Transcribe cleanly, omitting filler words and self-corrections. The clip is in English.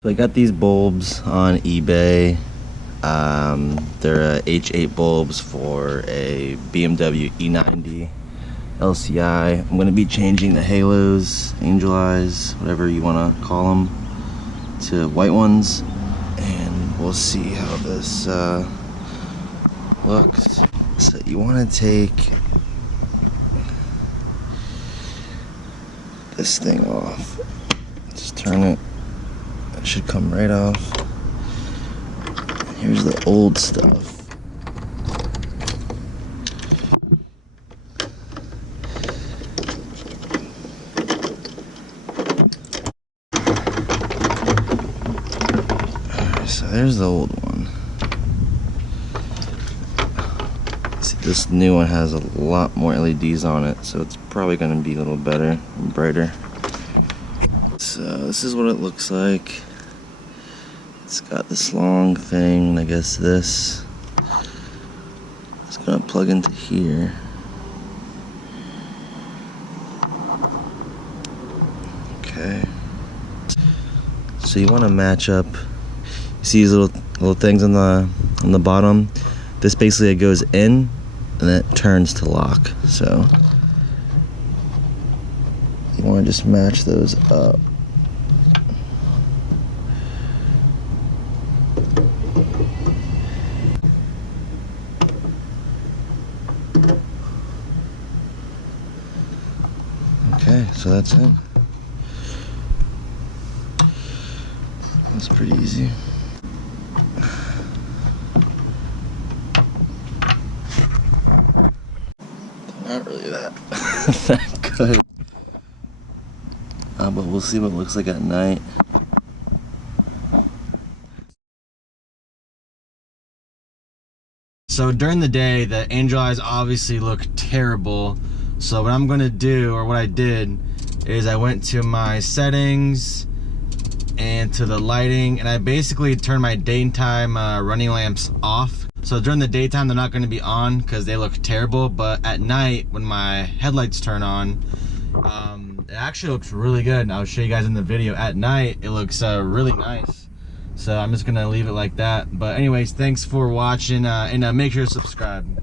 So I got these bulbs on eBay. They're H8 bulbs for a BMW E90 LCI. I'm going to be changing the halos, angel eyes, whatever you want to call them, to white ones. And we'll see how this looks. So you want to take this thing off. Just turn it. It should come right off. Here's the old stuff. Alright, so there's the old one. See, this new one has a lot more LEDs on it, so it's probably going to be a little better and brighter. So this is what it looks like. It's got this long thing, and I guess this is gonna plug into here. Okay. So you want to match up. You see these little things on the bottom. This basically it goes in, and then it turns to lock. So you want to just match those up. Okay, so that's it. That's pretty easy. Not really that good. But we'll see what it looks like at night. So during the day, the angel eyes obviously look terrible. So what I'm gonna do, or what I did, is I went to my settings and to the lighting, and I basically turned my daytime running lamps off. So during the daytime, they're not gonna be on because they look terrible, but at night, when my headlights turn on, it actually looks really good. And I'll show you guys in the video. At night, it looks really nice. So I'm just gonna leave it like that. But anyways, thanks for watching, and make sure to subscribe.